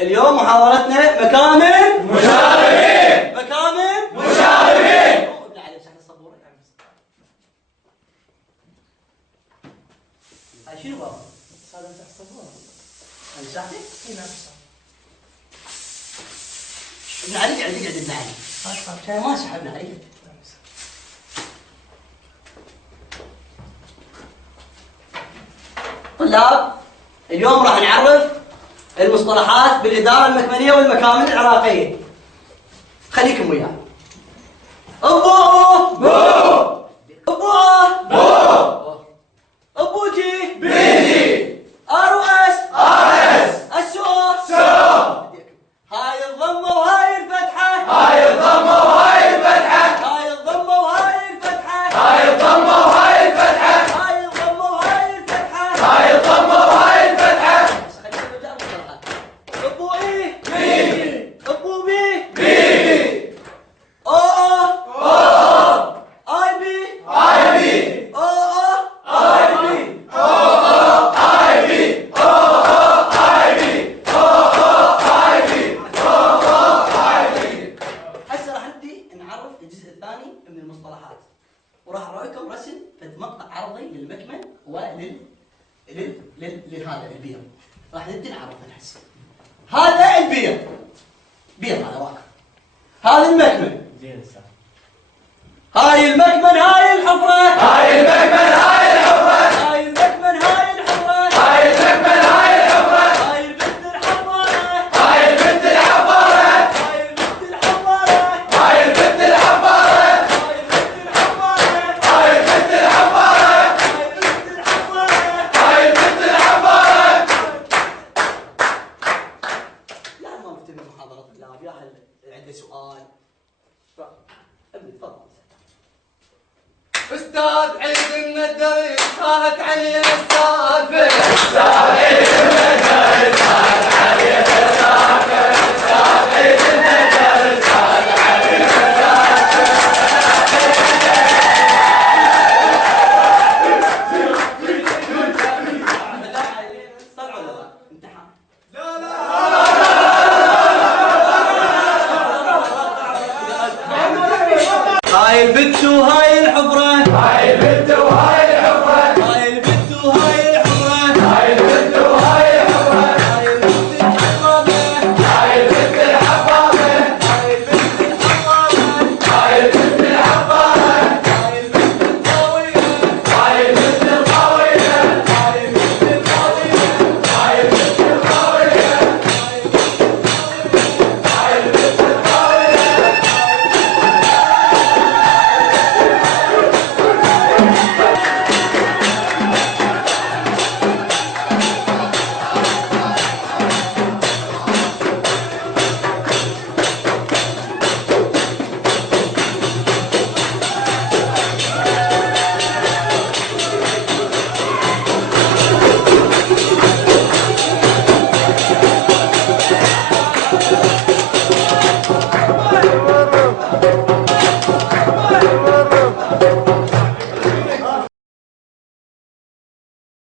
اليوم محاضرتنا مكامن مشاركين. مكامن مشاركين. ابلع عليه شحن السبوره. هاي شنو بابا؟ هذا مسح السبوره. انا شحنك؟ اي نعم. ابن علي قاعد يقعد ابن علي. كان ما شح ابن علي. طلاب اليوم راح نعرف المصطلحات بالإدارة المكمنية والمكامن العراقية. خليكم وياي. أبو بو. أبو بو. أبوجي بيجي. أرؤس أرس. السؤال سو. هاي الضمة وهاي الفتحة. هاي الضمة وهاي الفتحة. هاي الضمة وهاي الفتحة. هاي الضمة وهاي الفتحة. هاي الضمة وهاي الفتحة. هاي الضمة وهاي الفتحة. خلينا نرجع المصطلحات. أبو إيه بيجي. أبو بي بيجي. أو أو. أي بي أي بي. أو أي بي. أو. أي بي. أو. أي بي. أو. أي بي. أو. أي بي. هسه راح نبدي نعرف الجزء الثاني من المصطلحات، وراح اراويكم رسم فد مقطع عرضي للمكمن لهذا البير. راح نبدي نعرفه هسه. هذا البير، بير هذا واقف. هذا المكمن. زين استاذ. هاي المكمن هاي الحفرة. هاي المكمن هاي الحفرة. هاي المكمن هاي الحفرة. هاي المكمن هاي الحفرة. هاي البنت الحفارة. هاي البنت الحفارة. هاي البنت الحفارة. هاي البنت الحفارة. هاي البنت الحفارة. هاي البنت الحفارة. هاي البنت الحفارة. هاي البنت الحفارة. لا ما مكتمل محاضرة طلاب، يا هل عنده سؤال؟ ابني تفضل. أستاذ عيد الندري كانت علي السالفة. أستاذ عيد الندري